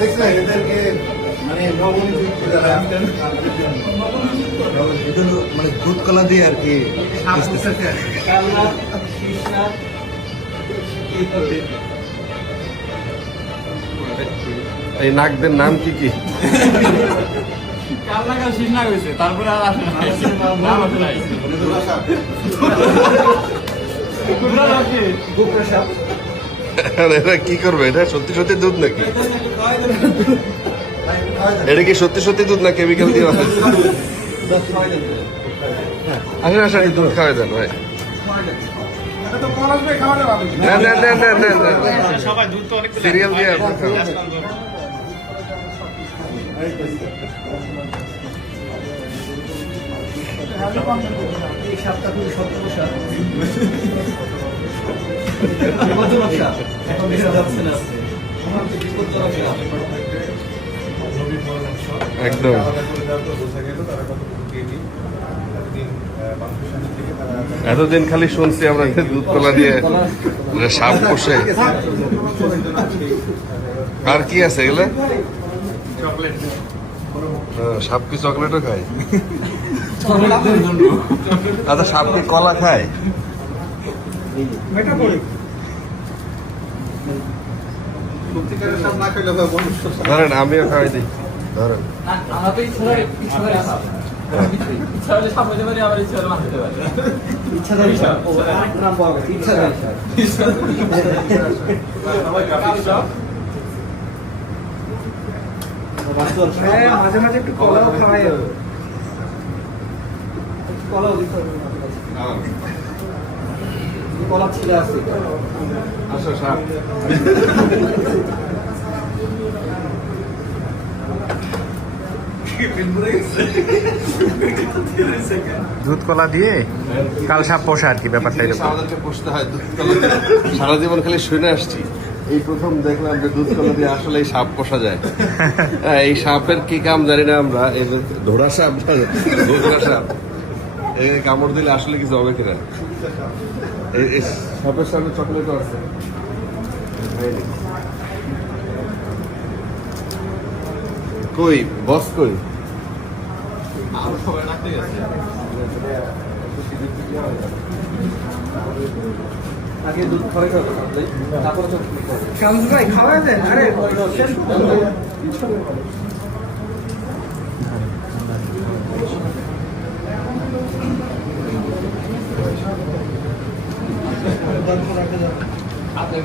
দেখছেন এদেরকে মানে নবনিযুক্ত যারা এদের মানে দুধ কলা দিয়ে আর কি এই নাকদের নাম কি কি? কাল নাগাল শেষ না হয়েছে তারপরে আর আসে না। আসে এরা কি করবে? এটা সত্যি সত্যি দুধ নাকি? এটা কি সত্যি সত্যি দুধ না কেমিক্যাল দিয়ে আসেন আসেন দুধ খাওয়াই দেন, ভাই। সিরিয়াল দিয়ে। এতদিন খালি শুনছি আমরা দুধ কলা দিয়ে সাপ পোষে। আর কি আছে এগুলো? সাপ কি চকলেটও খায় আচ্ছা সাপ কি কলা খায়? সাপ হয় সাপ। ধরেন। আমিও খাওয়াই দিই ধরেন ইচ্ছা হ্যাঁ, মাঝে মাঝে একটু কলাও খাওয়াই হবে। কলাও দিতে হবে মাঝে মাঝে। কলা ছিলে আছে আসো সাপ দুধ কলা দিয়ে কাল সাপ পোষা আর কি ব্যাপারটা এরকম আমাদেরকে পুষতে হয় দুধ কলা দিয়ে। সারা জীবন খালি শুনে আসছি এই প্রথম দেখলাম যে দুধ কলা দিয়ে আসলে এই সাপ পোষা যায়। হ্যাঁ, এই সাপের কি কাম জানি না আমরা এই যে ধোড়া সাপ। ধোড়া সাপ। এই কামড় দিলে আসলে কিছু হবে কিনা? এই এই সাপের সামনে চকলেটও আছে। কই বস কই? আর সবাই রাখতে গেছে আগে দুধ খাওয়াই হবে তারপরে শামসু ভাই খাওয়াই দেন? আরে শেষ আপনার